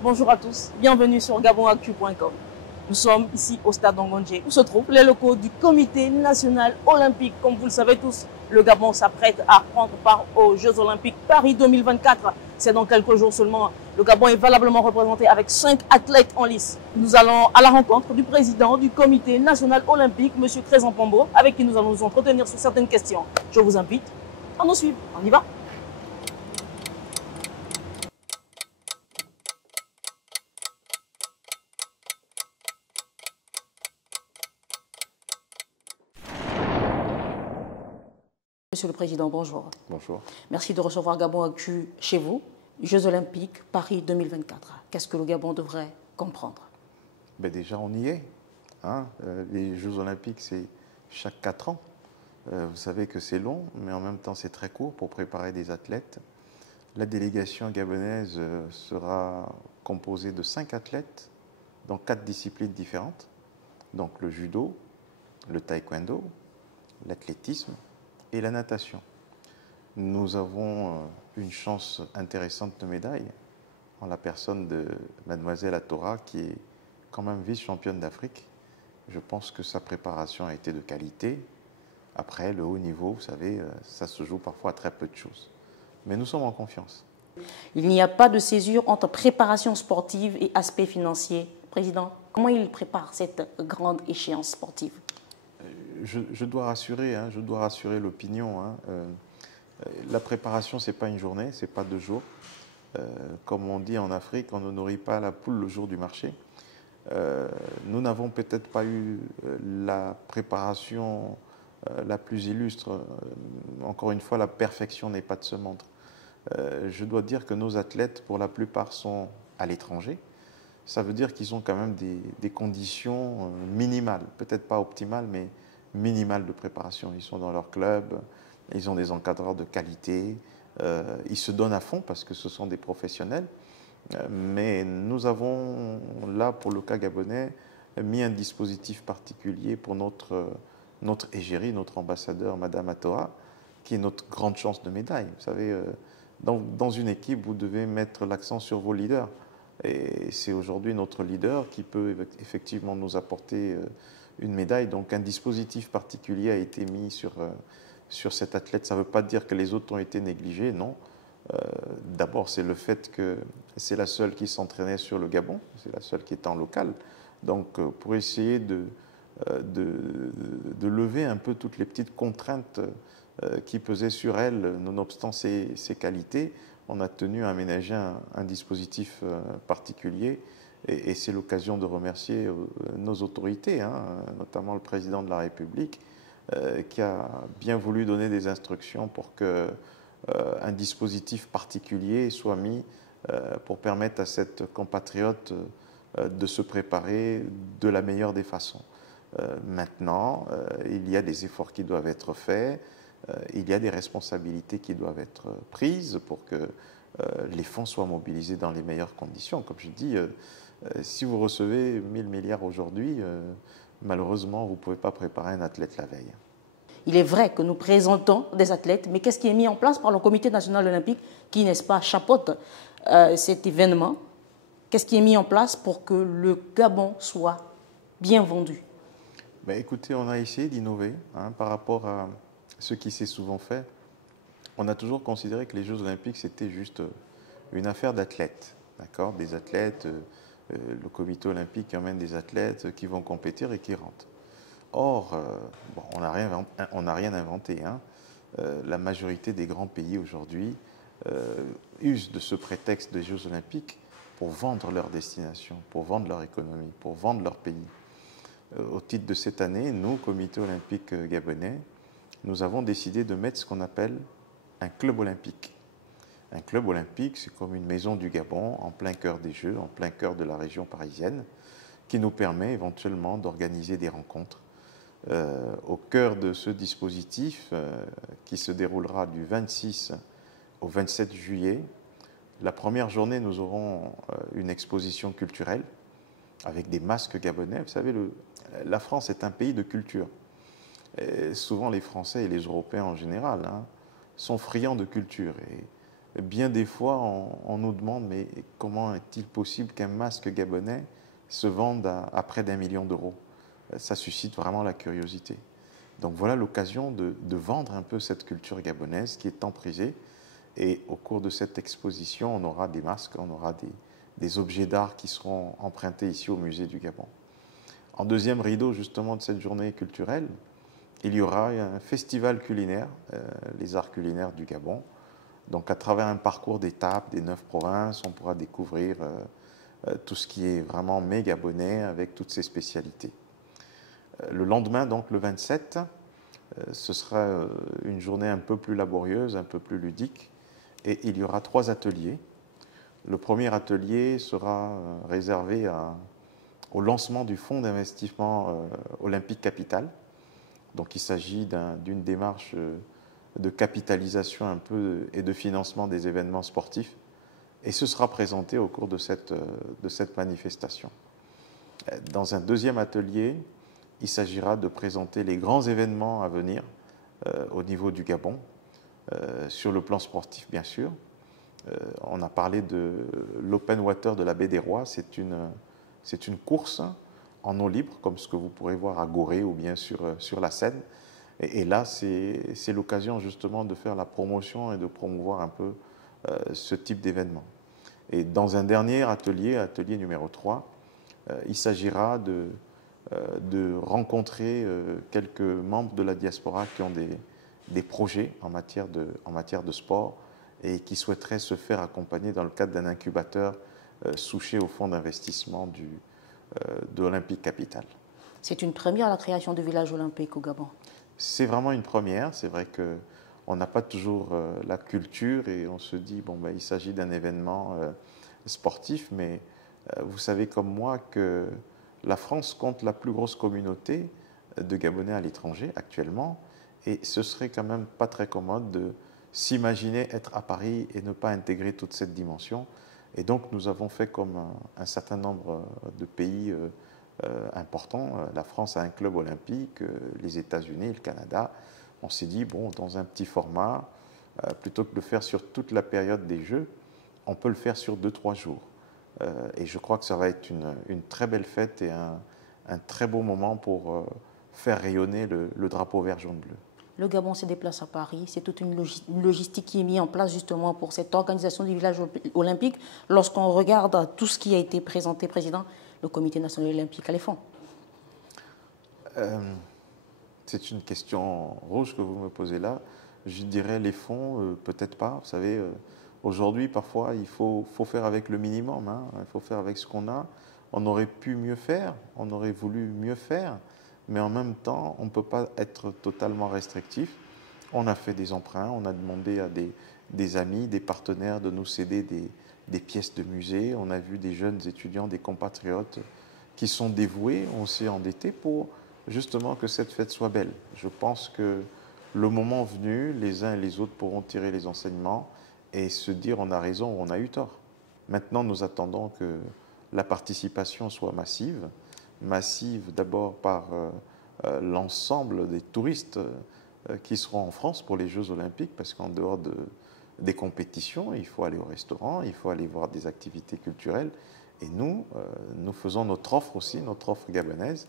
Bonjour à tous, bienvenue sur gabonactu.com. Nous sommes ici au stade d'Angondje où se trouvent les locaux du Comité national olympique. Comme vous le savez tous, le Gabon s'apprête à prendre part aux Jeux olympiques Paris 2024. C'est dans quelques jours seulement. Le Gabon est valablement représenté avec 5 athlètes en lice. Nous allons à la rencontre du président du Comité national olympique, M. Crézan Pombo, avec qui nous allons nous entretenir sur certaines questions. Je vous invite à nous suivre. On y va? Monsieur le Président, bonjour. Bonjour. Merci de recevoir Gabon Actu chez vous. Jeux olympiques Paris 2024. Qu'est-ce que le Gabon devrait comprendre? Ben déjà, on y est. Hein. Les Jeux olympiques, c'est chaque 4 ans. Vous savez que c'est long, mais en même temps, c'est très court pour préparer des athlètes. La délégation gabonaise sera composée de 5 athlètes dans 4 disciplines différentes. Donc le judo, le taekwondo, l'athlétisme et la natation. Nous avons une chance intéressante de médaille en la personne de mademoiselle Atora qui est quand même vice-championne d'Afrique. Je pense que sa préparation a été de qualité. Après, le haut niveau, vous savez, ça se joue parfois à très peu de choses. Mais nous sommes en confiance. Il n'y a pas de césure entre préparation sportive et aspect financier. Président, comment il prépare cette grande échéance sportive? Je dois rassurer l'opinion. La préparation, ce n'est pas une journée, ce n'est pas 2 jours. Comme on dit en Afrique, on ne nourrit pas la poule le jour du marché. Nous n'avons peut-être pas eu la préparation la plus illustre. Encore une fois, la perfection n'est pas de ce monde. Je dois dire que nos athlètes, pour la plupart, sont à l'étranger. Ça veut dire qu'ils ont quand même des conditions minimales, peut-être pas optimales, mais minimales de préparation. Ils sont dans leur club, ils ont des encadreurs de qualité, ils se donnent à fond parce que ce sont des professionnels. Mais nous avons là, pour le cas gabonais, mis un dispositif particulier pour notre égérie, notre ambassadeur, Madame Atora, qui est notre grande chance de médaille. Vous savez, dans une équipe, vous devez mettre l'accent sur vos leaders. Et c'est aujourd'hui notre leader qui peut effectivement nous apporter une médaille. Donc un dispositif particulier a été mis sur cet athlète. Ça ne veut pas dire que les autres ont été négligés, non. D'abord, c'est le fait que c'est la seule qui s'entraînait sur le Gabon, c'est la seule qui est en local. Donc pour essayer de lever un peu toutes les petites contraintes qui pesaient sur elle, nonobstant ses qualités, on a tenu à aménager un dispositif particulier et c'est l'occasion de remercier nos autorités, notamment le président de la République, qui a bien voulu donner des instructions pour qu'un dispositif particulier soit mis pour permettre à cette compatriote de se préparer de la meilleure des façons. Maintenant, il y a des efforts qui doivent être faits. Il y a des responsabilités qui doivent être prises pour que les fonds soient mobilisés dans les meilleures conditions. Comme je dis, si vous recevez 1000 milliards aujourd'hui, malheureusement, vous ne pouvez pas préparer un athlète la veille. Il est vrai que nous présentons des athlètes, mais qu'est-ce qui est mis en place par le Comité national olympique qui, n'est-ce pas, chapeaute cet événement? Qu'est-ce qui est mis en place pour que le Gabon soit bien vendu? Écoutez, on a essayé d'innover par rapport à ce qui s'est souvent fait. On a toujours considéré que les Jeux olympiques, c'était juste une affaire d'athlètes. D'accord, des athlètes, le comité olympique emmène des athlètes qui vont compétir et qui rentrent. Or, on n'a rien inventé. La majorité des grands pays aujourd'hui usent de ce prétexte des Jeux olympiques pour vendre leur destination, pour vendre leur économie, pour vendre leur pays. Au titre de cette année, nous, comité olympique gabonais, nous avons décidé de mettre ce qu'on appelle un club olympique. Un club olympique, c'est comme une maison du Gabon en plein cœur des Jeux, en plein cœur de la région parisienne, qui nous permet éventuellement d'organiser des rencontres. Au cœur de ce dispositif qui se déroulera du 26 au 27 juillet, la première journée, nous aurons une exposition culturelle avec des masques gabonais. Vous savez, la France est un pays de culture. Et souvent, les Français et les Européens en général sont friands de culture. bien des fois, on nous demande, mais comment est-il possible qu'un masque gabonais se vende à près d'1 million d'euros? Ça suscite vraiment la curiosité. Donc voilà l'occasion de vendre un peu cette culture gabonaise qui est tant prisée. Et au cours de cette exposition, on aura des masques, on aura des objets d'art qui seront empruntés ici au musée du Gabon. En deuxième rideau justement de cette journée culturelle, il y aura un festival culinaire, les arts culinaires du Gabon. Donc à travers un parcours d'étapes des 9 provinces, on pourra découvrir tout ce qui est vraiment mets gabonais avec toutes ses spécialités. Le lendemain, donc le 27, ce sera une journée un peu plus laborieuse, un peu plus ludique, et il y aura 3 ateliers. Le premier atelier sera réservé au lancement du fonds d'investissement Olympique Capital. Donc il s'agit d'une démarche de capitalisation un peu et de financement des événements sportifs, et ce sera présenté au cours de cette manifestation. Dans un deuxième atelier, il s'agira de présenter les grands événements à venir au niveau du Gabon, sur le plan sportif bien sûr. On a parlé de l'Open Water de la Baie des Rois, c'est une course en eau libre, comme ce que vous pourrez voir à Gorée ou bien sur la Seine. Et là, c'est l'occasion justement de faire la promotion et de promouvoir un peu ce type d'événement. Et dans un dernier atelier, atelier numéro 3, il s'agira de rencontrer quelques membres de la diaspora qui ont des projets en matière de sport et qui souhaiteraient se faire accompagner dans le cadre d'un incubateur souché au fonds d'investissement de l'Olympique Capital. C'est une première, la création du village olympique au Gabon. C'est vraiment une première. C'est vrai qu'on n'a pas toujours la culture et on se dit, bon, ben, il s'agit d'un événement sportif, mais vous savez comme moi que la France compte la plus grosse communauté de Gabonais à l'étranger actuellement, et ce serait quand même pas très commode de s'imaginer être à Paris et ne pas intégrer toute cette dimension. Et donc nous avons fait comme un certain nombre de pays importants. La France a un club olympique, les États-Unis, le Canada. On s'est dit, bon, dans un petit format, plutôt que de le faire sur toute la période des Jeux, on peut le faire sur 2-3 jours. Et je crois que ça va être une très belle fête et un très beau moment pour faire rayonner le drapeau vert, jaune, bleu. Le Gabon se déplace à Paris. C'est toute une logistique qui est mise en place justement pour cette organisation du village olympique. Lorsqu'on regarde tout ce qui a été présenté, Président, le Comité national olympique a les fonds. C'est une question rouge que vous me posez là. Je dirais les fonds, peut-être pas. Vous savez, aujourd'hui, parfois, il faut faire avec le minimum. Hein. Il faut faire avec ce qu'on a. On aurait pu mieux faire, on aurait voulu mieux faire, mais en même temps, on ne peut pas être totalement restrictif. On a fait des emprunts, on a demandé à des amis, des partenaires de nous céder des pièces de musée. On a vu des jeunes étudiants, des compatriotes qui sont dévoués. On s'est endetté pour justement que cette fête soit belle. Je pense que le moment venu, les uns et les autres pourront tirer les enseignements et se dire on a raison ou on a eu tort. Maintenant, nous attendons que la participation soit massive d'abord par l'ensemble des touristes qui seront en France pour les Jeux Olympiques, parce qu'en dehors des compétitions, il faut aller au restaurant, il faut aller voir des activités culturelles. Et nous faisons notre offre aussi, notre offre gabonaise.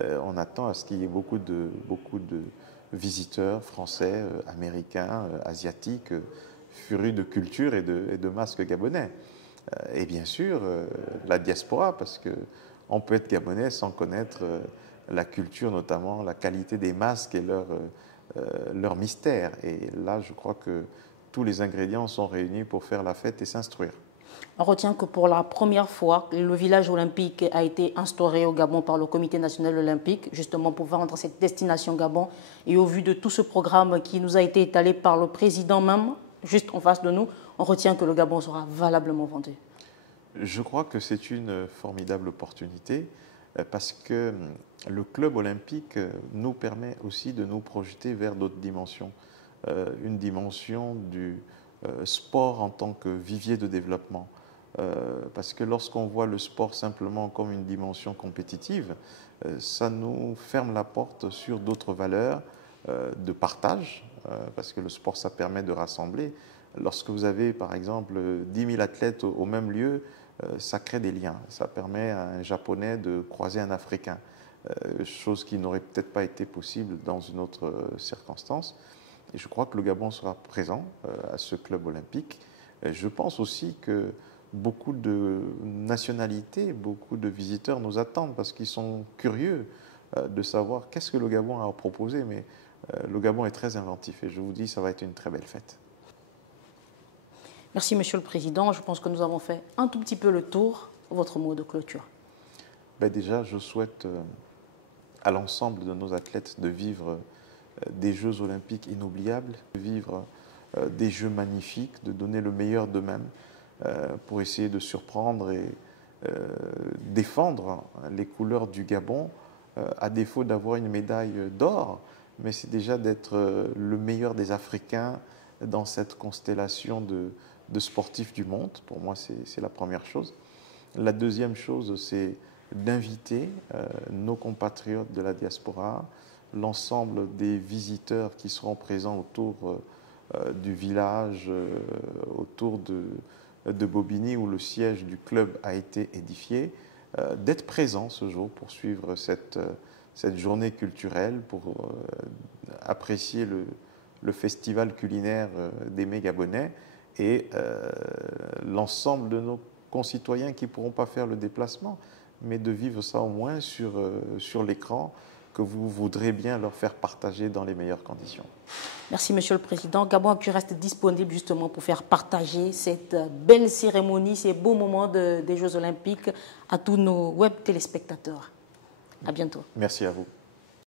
On attend à ce qu'il y ait beaucoup de visiteurs français, américains, asiatiques, furus de culture et de masques gabonais. Et bien sûr, la diaspora, parce qu'on peut être gabonais sans connaître la culture, notamment la qualité des masques et leur mystère. Et là, je crois que tous les ingrédients sont réunis pour faire la fête et s'instruire. On retient que pour la première fois, le village olympique a été instauré au Gabon par le Comité national olympique, justement pour vendre cette destination Gabon. Et au vu de tout ce programme qui nous a été étalé par le président même, juste en face de nous, on retient que le Gabon sera valablement vendu. Je crois que c'est une formidable opportunité parce que le club olympique nous permet aussi de nous projeter vers d'autres dimensions. Une dimension du sport en tant que vivier de développement. Parce que lorsqu'on voit le sport simplement comme une dimension compétitive, ça nous ferme la porte sur d'autres valeurs de partage, parce que le sport, ça permet de rassembler. lorsque vous avez par exemple 10 000 athlètes au même lieu, ça crée des liens. Ça permet à un Japonais de croiser un Africain, chose qui n'aurait peut-être pas été possible dans une autre circonstance. Et je crois que le Gabon sera présent à ce club olympique. Je pense aussi que beaucoup de nationalités, beaucoup de visiteurs nous attendent parce qu'ils sont curieux de savoir qu'est-ce que le Gabon a à proposer. Mais le Gabon est très inventif et je vous dis, ça va être une très belle fête. Merci, Monsieur le Président. Je pense que nous avons fait un tout petit peu le tour. Votre mot de clôture. Déjà, je souhaite à l'ensemble de nos athlètes de vivre des Jeux olympiques inoubliables, de vivre des Jeux magnifiques, de donner le meilleur d'eux-mêmes pour essayer de surprendre et défendre les couleurs du Gabon, à défaut d'avoir une médaille d'or, mais c'est déjà d'être le meilleur des Africains dans cette constellation de sportifs du monde. Pour moi, c'est la première chose. La deuxième chose, c'est d'inviter nos compatriotes de la diaspora, l'ensemble des visiteurs qui seront présents autour du village, autour de Bobigny, où le siège du club a été édifié, d'être présents ce jour pour suivre cette journée culturelle, pour apprécier le festival culinaire des Gabonais et l'ensemble de nos concitoyens qui ne pourront pas faire le déplacement, mais de vivre ça au moins sur l'écran que vous voudrez bien leur faire partager dans les meilleures conditions. Merci, Monsieur le Président. Gabon Actu reste disponible justement pour faire partager cette belle cérémonie, ces beaux moments des Jeux Olympiques à tous nos web téléspectateurs. À bientôt. Merci à vous.